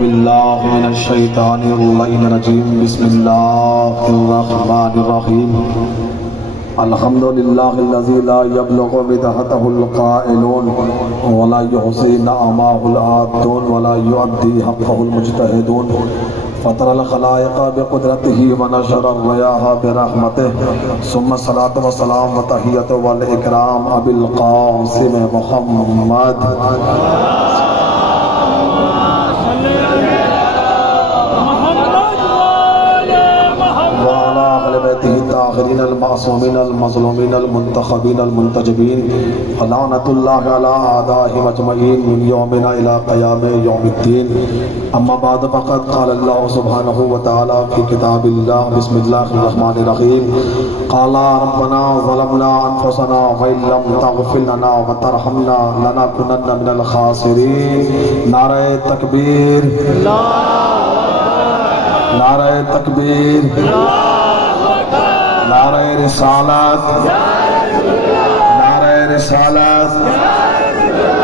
باللہ من الشیطان اللعین الرجیم بسم اللہ الرحمن الرحیم الحمدللہ الذی لا یبلغ مدحتہ القائلون ولا یحصی نعماہ العادون ولا یؤدی حقہ المجتہدون فطر الخلائق بقدرته ونشر الریاح برحمته ثم الصلاة والسلام وتحیۃ والاکرام ابی القاسم محمد الطاهرين المعصومين المظلومين المنتخبين المنتجبين لعنة الله على أعدائهم أجمعين من يومنا إلى قيام يوم الدين أما بعد فقد قال الله سبحانه وتعالى في كتاب الله بسم الله الرحمن الرحيم قال ربنا ظلمنا أنفسنا وإن لم تغفر لنا وترحمنا لنكونن من الخاسرين نعرہ تکبیر نعرہ تکبیر نعرہ رسالت نعرہ رسالت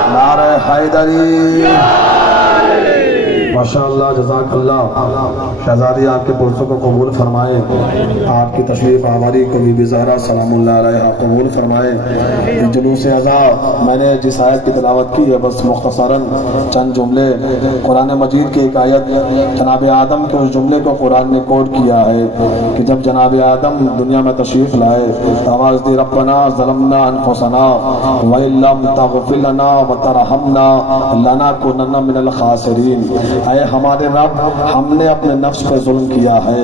نعرہ حیدری ماشاءاللہ جزاک اللہ شہزادی آپ کے پرسوں کو قبول فرمائے آپ کی تشریف آوری کبھی بھی زہرہ سلام اللہ علیہ قبول فرمائے جلوس عزا میں نے جس آیت کی تلاوت کی ہے بس مختصراً چند جملے قرآن مجید کی ایک آیت جناب آدم کے اس جملے کو قرآن نے کوٹ کیا ہے کہ جب جناب آدم دنیا میں تشریف لائے آواز دی ربنا ظلمنا انفسنا وَإِن لَّمْ تَغْفِرْ لَنَا وَتَرْحَمْنَا لَنَكُونَنَّ مِنَ الْخَاسِرِينَ اے ہمارے رب ہم نے اپنے نفس پہ ظلم کیا ہے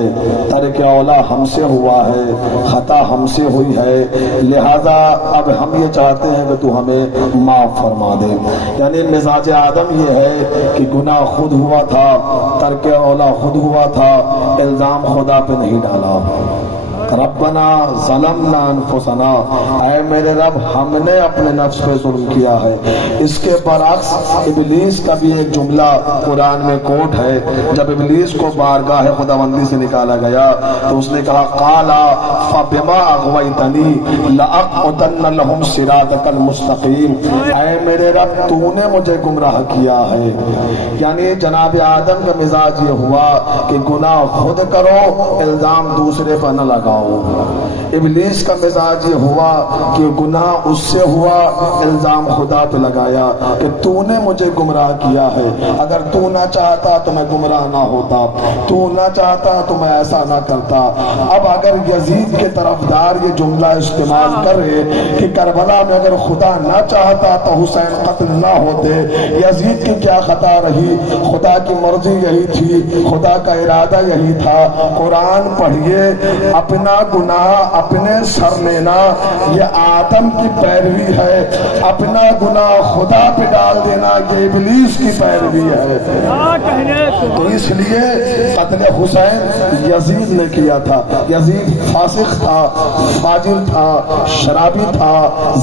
ترک اولا ہم سے ہوا ہے خطا ہم سے ہوئی ہے لہذا اب ہم یہ چاہتے ہیں کہ تو ہمیں معاف فرما دے یعنی مزاج آدم یہ ہے کہ گناہ خود ہوا تھا ترک اولا خود ہوا تھا الزام خدا پہ نہیں ڈالا ربنا ظلمنا انفسنا اے میرے رب ہم نے اپنے نفس پہ ظلم کیا ہے اس کے برعکس ابلیس کا بھی ایک جملہ قرآن میں کوٹ ہے جب ابلیس کو بارگاہ خداوندی سے نکالا گیا تو اس نے کہا قالا فبما اغویتنی لأقعدن لهم صراطک المستقیم اے میرے رب تو نے مجھے گمراہ کیا ہے یعنی جناب آدم کا مزاج یہ ہوا کہ گناہ خود کرو الزام دوسرے پر نہ لگاؤ ابلیس کا مزاج یہ ہوا کہ گناہ اس سے ہوا الزام خدا پہ لگایا کہ تو نے مجھے گمراہ کیا ہے اگر تو نہ چاہتا تو میں گمراہ نہ ہوتا تو نہ چاہتا تو میں ایسا نہ کرتا اب اگر یزید کے طرفدار یہ جملہ استعمال کرے کہ کربلا میں اگر خدا نہ چاہتا تو حسین قتل نہ ہوتے یزید کی کیا خطا رہی خدا کی مرضی یہی تھی خدا کا ارادہ یہی تھا قرآن پڑھیے اپنا گناہ اپنے سر لینا یہ آدم کی پیروی ہے اپنا گناہ خدا پہ ڈال دینا یہ ابلیس کی پیروی ہے تو اس لیے قتل حسین یزید نے کیا تھا یزید فاسق تھا فاجر تھا شرابی تھا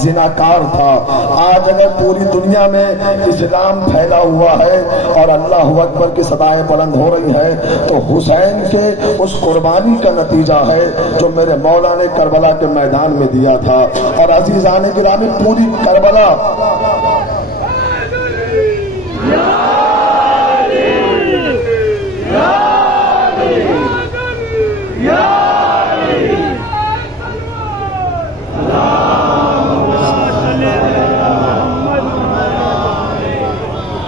زناکار تھا آج اگر پوری دنیا میں اسلام پھیلا ہوا ہے اور اللہ اکبر کی صدائیں بلند ہو رہی ہیں تو حسین کے اس قربانی کا نتیجہ ہے جو میرے مولا نے کربلا کے میدان میں دیا تھا اور عزیزان گرامی پوری کربلا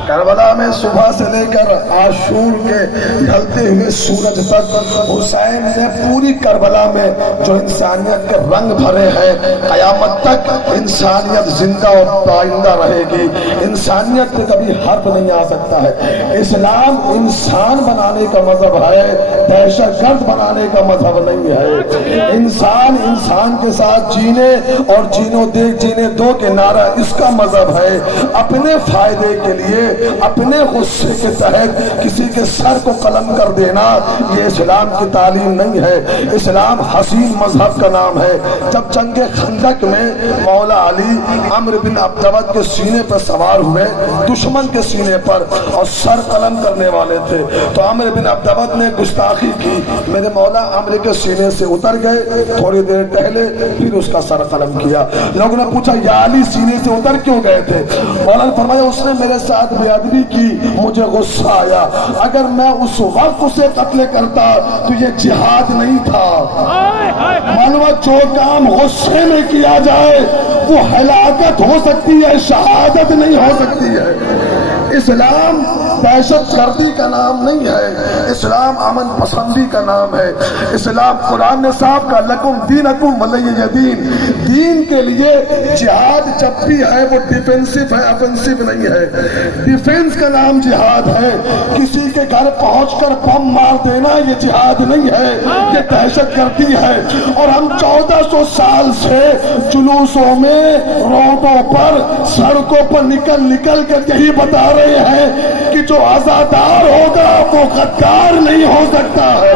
کربلا میں صبح سے لے کر عاشور کے ڈھلتے ہوئے سورج تک حسین نے پوری کربلا میں جو انسانیت کے رنگ بھرے ہیں قیامت تک انسانیت زندہ اور پائندہ رہے گی انسانیت پہ کبھی حرف نہیں آ سکتا ہے اسلام انسان بنانے کا مذہب ہے دہشت گرد بنانے کا مذہب نہیں ہے انسان انسان کے ساتھ جینے اور جینو دیکھ جینے دو کے نعرہ اس کا مذہب ہے اپنے فائدے کے لیے اپنے غصے کے تحت کسی کے سر کو قلم کر دینا یہ اسلام کی تعلیم نہیں ہے اسلام حسین مذہب کا نام ہے جب جنگ خندق میں مولا علی عمرو بن عبدود کے سینے پر سوار ہوئے دشمن کے سینے پر اور سر قلم کرنے والے تھے تو عمرو بن عبدود نے گستاخی کی میرے مولا عمرو کے سینے سے اتر گئے تھوڑی دیر ٹہلے پھر اس کا سر قلم کیا لوگوں نے پوچھا یا علی سینے سے اتر کیوں گئے تھے مولا نے فرمایا اس نے میرے ساتھ بے ادبی کی مجھے غصہ آیا، اگر میں اس وقت اسے قتل کرتا تو یہ جہاد نہیں تھا۔ معلوم جو کام غصے میں کیا جائے وہ ہلاکت ہو سکتی ہے، شہادت نہیں ہو سکتی ہے۔ اسلام دہشت گردی کا نام نہیں ہے، اسلام امن پسندی کا نام ہے۔ اسلام قرآن نے صاحب کا لکم دینکم ولی دین، دین کے لیے جہاد جب بھی ہے وہ ڈیفینسو ہے، افینسو نہیں ہے۔ ڈیفینس کا نام جہاد ہے، کسی کے گھر پہنچ کر بم مار دینا یہ جہاد نہیں ہے، یہ دہشت گردی ہے۔ اور ہم 1400 سال سے جلوسوں میں، روڈوں پر، سڑکوں پر نکل کر یہی بتا رہے ہیں کہ جو آزادار ہوگا وہ غدار نہیں ہو سکتا ہے۔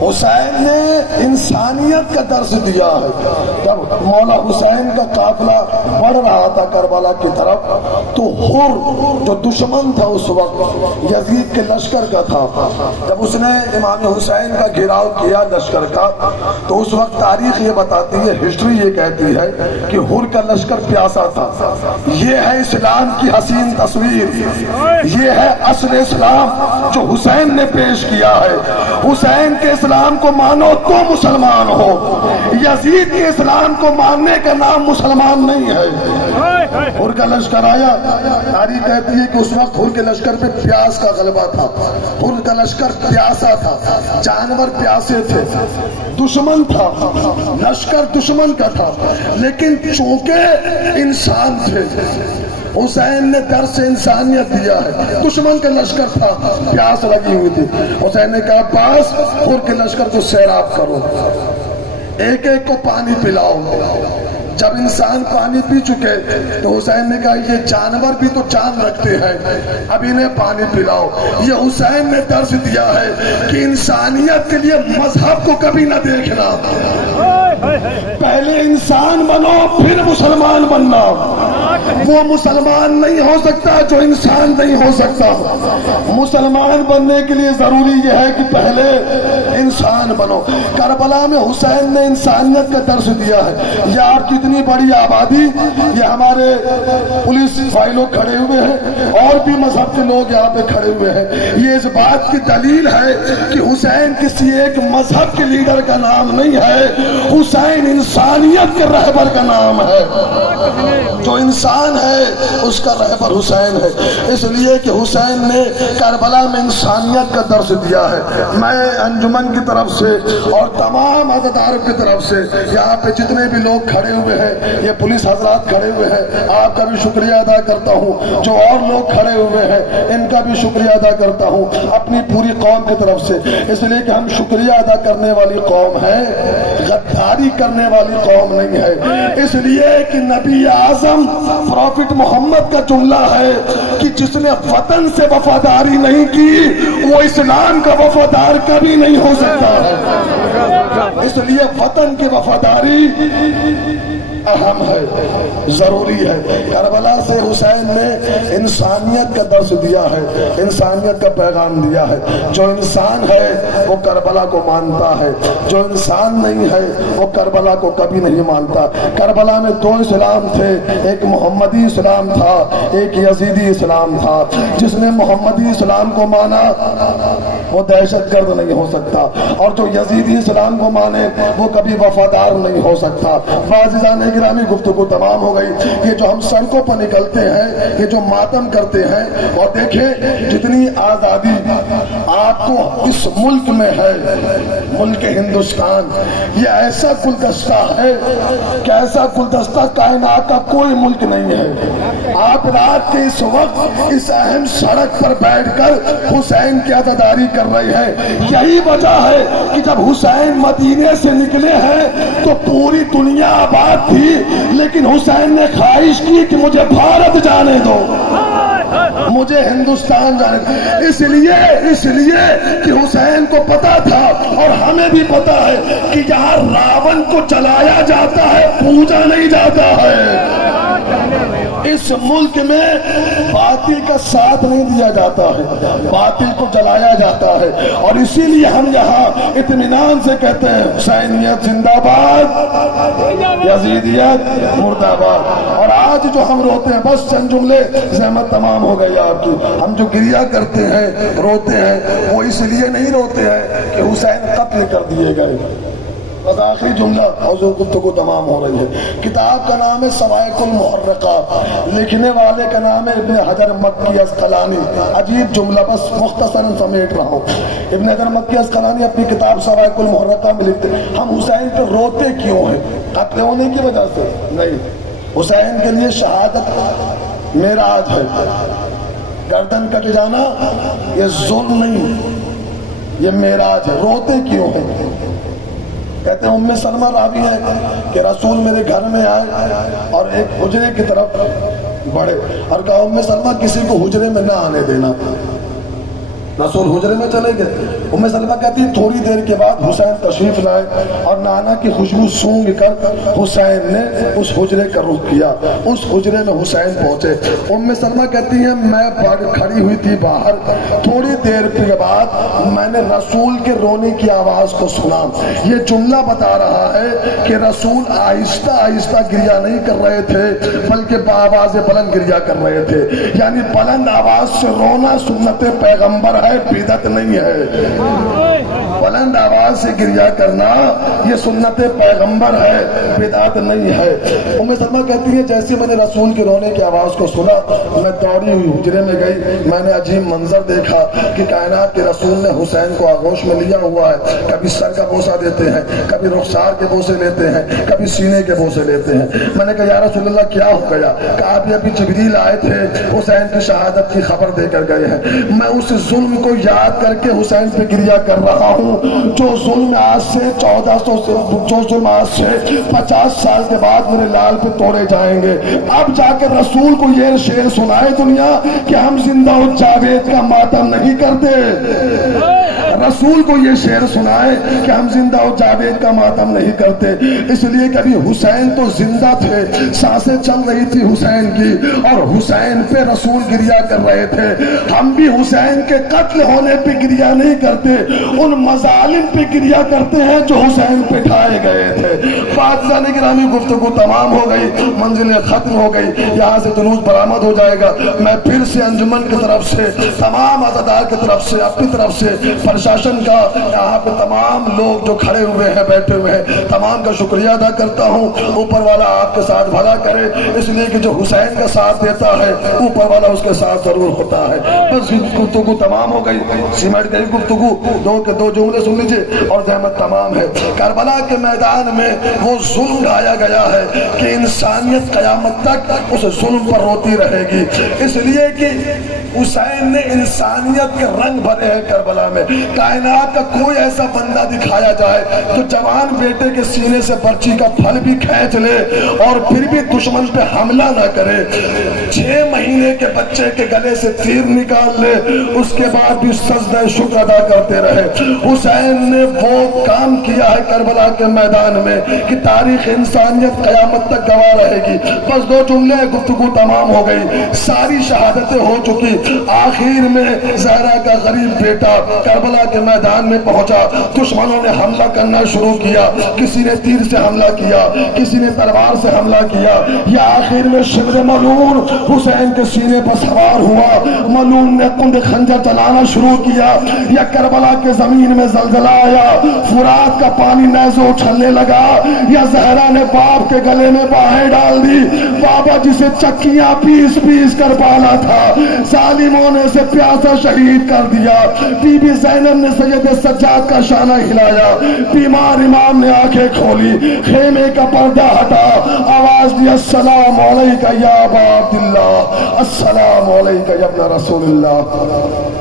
حسین نے انسانیت کا درس دیا ہے۔ جب مولا حسین کا قافلہ بڑھ رہا تھا کربلا کی طرف تو حر جو دشمن تھا اس وقت یزید کے لشکر کا تھا، جب اس نے امام حسین کا گھیراؤ کیا لشکر کا تو اس وقت تاریخ یہ بتاتی ہے، ہسٹری یہ کہتی ہے کہ حر کا لشکر پیاسا تھا۔ یہ ہے اسلام کی حسین تصویر، یہ ہے اصل اسلام جو حسین نے پیش کیا ہے۔ حسین کے اسلام کو مانو تو مسلمان ہو، یزید کے اسلام کو ماننے کا نام مسلمان نہیں ہے۔ حر کا لشکر آیا، تاریخ کہتی ہے کہ اس وقت حر کے لشکر پہ پیاس کا غلبہ تھا، حر کا لشکر پیاسا تھا، جانور پیاسے تھے، دشمن تھا، لشکر دشمن کا تھا، لیکن چونکہ انسان تھے حسین نے درس انسانیت دیا ہے۔ دشمن کا لشکر تھا، پیاس لگی ہوئی تھی، حسین نے کہا پاس حر کے لشکر کو سیراب کرو، ایک ایک کو پانی پلاؤ۔ جب انسان پانی پی چکے تو حسین نے کہا یہ جانور بھی تو جان رکھتے ہیں، اب انہیں پانی پلاؤ۔ یہ حسین نے درس دیا ہے کہ انسانیت کے لیے مذہب کو کبھی نہ دیکھنا، پہلے انسان بنو پھر مسلمان بننا۔ وہ مسلمان نہیں ہو سکتا جو انسان نہیں ہو سکتا۔ مسلمان بننے کے لیے ضروری یہ ہے کہ پہلے انسان بنو۔ کربلا میں حسین نے انسانیت کا درس دیا ہے۔ یہ آپ کی اتنی بڑی آبادی، یہ ہمارے پولیس بھائی لوگ کھڑے ہوئے ہیں اور بھی مذہب کے لوگ یہاں پہ کھڑے ہوئے ہیں، یہ اس بات کی دلیل ہے کہ حسین کسی ایک مذہب کے لیڈر کا نام نہیں ہے، حسین انسانیت کے رہبر کا نام ہے۔ جو انسان ہے اس کا رہبر حسین ہے، اس لیے کہ حسین نے کربلا میں انسانیت کا درس دیا ہے۔ میں انجمن کی طرف سے اور تمام عزاداروں کی طرف سے، یہاں پہ جتنے بھی لوگ کھڑے ہوئے ہیں، یہ پولیس حضرات کھڑے ہوئے ہیں، آپ کا بھی شکریہ ادا کرتا ہوں، جو اور لوگ کھڑے ہوئے ہیں ان کا بھی شکریہ ادا کرتا ہوں اپنی پوری قوم کی طرف سے، اس لیے کہ ہم شکریہ ادا کرنے والی قوم ہے، غداری کرنے والی قوم نہیں ہے۔ اس لیے کہ نبی اعظم پروفٹ محمد کا جملہ ہے کہ جس نے وطن سے وفاداری نہیں کی وہ اسلام کا وفادار کبھی نہیں ہو سکتا ہے۔ اس لیے وطن کی وفاداری اہم ہے، ضروری ہے۔ کربلا سے حسین نے انسانیت کا درس دیا ہے، انسانیت کا پیغام دیا ہے۔ جو انسان ہے وہ کربلا کو مانتا ہے، جو انسان نہیں ہے وہ کربلا کو کبھی نہیں مانتا۔ کربلا میں دو اسلام تھے، ایک محمدی اسلام تھا، ایک یزیدی اسلام تھا۔ جس نے محمدی اسلام کو مانا وہ دہشت گرد نہیں ہو سکتا، اور جو یزیدی اسلام کو مانے وہ کبھی وفادار نہیں ہو سکتا۔ معززان گرامی، گفتگو تمام ہو گئی۔ یہ جو ہم سڑکوں پر نکلتے ہیں، یہ جو ماتم کرتے ہیں، اور دیکھیں جتنی آزادی آپ کو اس ملک میں ہے، ملک ہندوستان، یہ ایسا گلدستہ ہے کہ ایسا گلدستہ کائنات کا کوئی ملک نہیں ہے۔ آپ رات کے اس وقت اس اہم سڑک پر بیٹھ کر حسین کی عزاداری کر رہے ہیں۔ یہی وجہ ہے کہ جب حسین مدینے سے نکلے ہیں تو پوری دنیا آباد تھی، لیکن حسین نے خواہش کی کہ مجھے بھارت جانے دو، مجھے ہندوستان جانے دو۔ اس لیے کہ حسین کو پتا تھا اور ہمیں بھی پتا ہے کہ جہاں راون کو جلایا جاتا ہے پوجا نہیں جاتا ہے۔ اس ملک میں باطل کا ساتھ نہیں دیا جاتا ہے، باطل کو جلایا جاتا ہے، اور اسی لیے ہم یہاں اطمینان سے کہتے ہیں حسینیت زندہ باد، یزیدیت مردہ باد۔ اور آج جو ہم روتے ہیں، بس چند جملے، زحمت تمام ہو گئی آپ کی، ہم جو گریہ کرتے ہیں روتے ہیں وہ اس لیے نہیں روتے ہیں کہ حسین قتل کر دیے گئے۔ بس آخری جملہ، حضور گفتگو تمام ہو رہی ہے۔ کتاب کا نام ہے صواعق المحرقہ، لکھنے والے کا نام ہے ابن حجر مکی اسقلانی۔ عجیب جملہ، بس مختصراً سمیٹ رہا ہوں۔ ابن حجر مکی اسقلانی اپنی کتاب صواعق المحرقہ میں لکھتے ہیں ہم حسین پہ روتے کیوں ہیں؟ قتل ہونے کی وجہ سے نہیں، حسین کے لیے شہادت معراج ہے، گردن کٹ جانا یہ ظلم نہیں، یہ معراج ہے۔ روتے کیوں ہیں؟ کہتے ہیں ام سلمہ راوی ہے کہ رسول میرے گھر میں آئے اور ایک حجرے کی طرف بڑھے اور کہا ام سلمہ کسی کو حجرے میں نہ آنے دینا۔ رسول حجرے میں چلے گئے۔ ام سلمہ کہتی ہے تھوڑی دیر کے بعد حسین تشریف لائے اور نانا کی خوشبو سونگھ کر حسین نے اس حجرے کا رخ کیا، اس حجرے میں حسین پہنچے۔ ام سلمہ کہتی ہیں میں کھڑی ہوئی تھی باہر، تھوڑی دیر کے بعد میں نے رسول کے رونے کی آواز کو سنا۔ یہ جملہ بتا رہا ہے کہ رسول آہستہ آہستہ گریہ نہیں کر رہے تھے بلکہ بآواز بلند گریہ کر رہے تھے، یعنی بلند آواز سے رونا سنت پیغمبر ہے، بدعت نہیں ہے۔ بلند آواز سے گریہ کرنا یہ سنت پیغمبر ہے، بدعت نہیں ہے۔ ام سلمہ کہتی ہے جیسے میں نے رسول کے رونے کی آواز کو سنا میں دوڑی ہوئی حجرے میں گئی، میں نے عجیب منظر دیکھا کہ کائنات کے رسول نے حسین کو آغوش میں لیا ہوا ہے، کبھی سر کا بوسہ دیتے ہیں، کبھی رخسار کے بوسے لیتے ہیں، کبھی سینے کے بوسے لیتے ہیں۔ میں نے کہا یا رسول اللہ کیا ہو گیا؟ کہا ابھی جبریل آئے تھے، حسین کی شہادت کی خبر دے کر گئے ہیں، میں اس ظلم کو یاد کر کے حسین پہ گریہ کر رہا ہوں جو ظلم آج سے 50 سال کے بعد میرے لال پہ توڑے جائیں گے۔ اب جا کے رسول کو یہ شعر سنائے دنیا کہ ہم زندہ و جاوید کا ماتم نہیں کرتے، رسول کو یہ شعر سنائے کہ ہم زندہ و جاوید کا ماتم نہیں کرتے۔ اس لیے کبھی حسین تو زندہ تھے، سانسیں چل رہی تھی حسین کی اور حسین پہ رسول گریہ کر رہے تھے۔ ہم بھی حسین کے قتل ہونے پہ گریہ نہیں کرتے، ان مظالم پہ گریہ کرتے ہیں جو حسین پہ ڈھائے گئے تھے۔ بادشاہ گرامی گفتگو تمام ہو گئی، منزلیں ختم ہو گئی، یہاں سے جلوس برآمد ہو جائے گا۔ میں پھر سے انجمن کی طرف سے، تمام عزادار کی طرف سے، اپنی طرف سے، پرشاسن کا، یہاں پہ تمام لوگ جو کھڑے ہوئے ہیں بیٹھے ہوئے ہیں تمام کا شکریہ ادا کرتا ہوں۔ اوپر والا آپ کے ساتھ بھلا کرے، اس لیے کہ جو حسین کا ساتھ دیتا ہے اوپر والا اس کے ساتھ ضرور ہوتا ہے۔ بس گفتگو تمام ہو گئی، سمٹ گئی گفتگو، دو جملے سن لیجئے اور زحمت تمام ہے۔ کربلا کے میدان میں وہ ظلم ڈھایا گیا ہے کہ انسانیت قیامت تک اس ظلم پر روتی رہے گی، اس لیے کہ حسین نے انسانیت کے رنگ بھرے ہیں کربلا میں۔ کائنات کا کوئی ایسا بندہ دکھایا جائے جو جوان بیٹے کے سینے سے برچی کا پھل بھی کھینچ لے اور پھر بھی دشمن پہ حملہ نہ کرے، 6 مہینے کے بچے کے گلے سے تیر نکال لے، اس کے بعد بھی سجدہ شکر ادا کرتے رہے۔ حسین نے وہ کام کیا ہے کربلا کے میدان میں کہ تاریخ انسانیت قیامت تک گواہ رہے گی۔ بس 2 جملے، گفتگو تمام ہو گئی، ساری شہادتیں ہو چکی۔ آخر میں زہرا کا غریب بیٹا کربلا کے میدان میں پہنچا، دشمنوں نے حملہ کرنا شروع کیا، کسی نے تیر سے حملہ کیا، کسی نے تلوار سے حملہ کیا، یا آخر میں شبر ملعون حسین کے سینے پر سوار ہوا، ملعون نے کند خنجر چلانا شروع کیا، یا کربلا کے زمین میں زلزلہ آیا، فرات کا پانی نیزوں اچھلنے لگا، یا زہرا نے باپ کے گلے میں باہیں ڈال دی، بابا جسے چکیاں پیس پیس کر پالا تھا ظالموں نے اسے پیاسا شہید کر دیا۔ بی بی زینب نے سید سجاد کا شانہ ہلایا، بیمار امام نے آنکھیں کھولی، خیمے کا پردہ ہٹا، آواز دی السلام علیکہ یا ابا عبداللہ، السلام علیکہ یا ابن رسول اللہ۔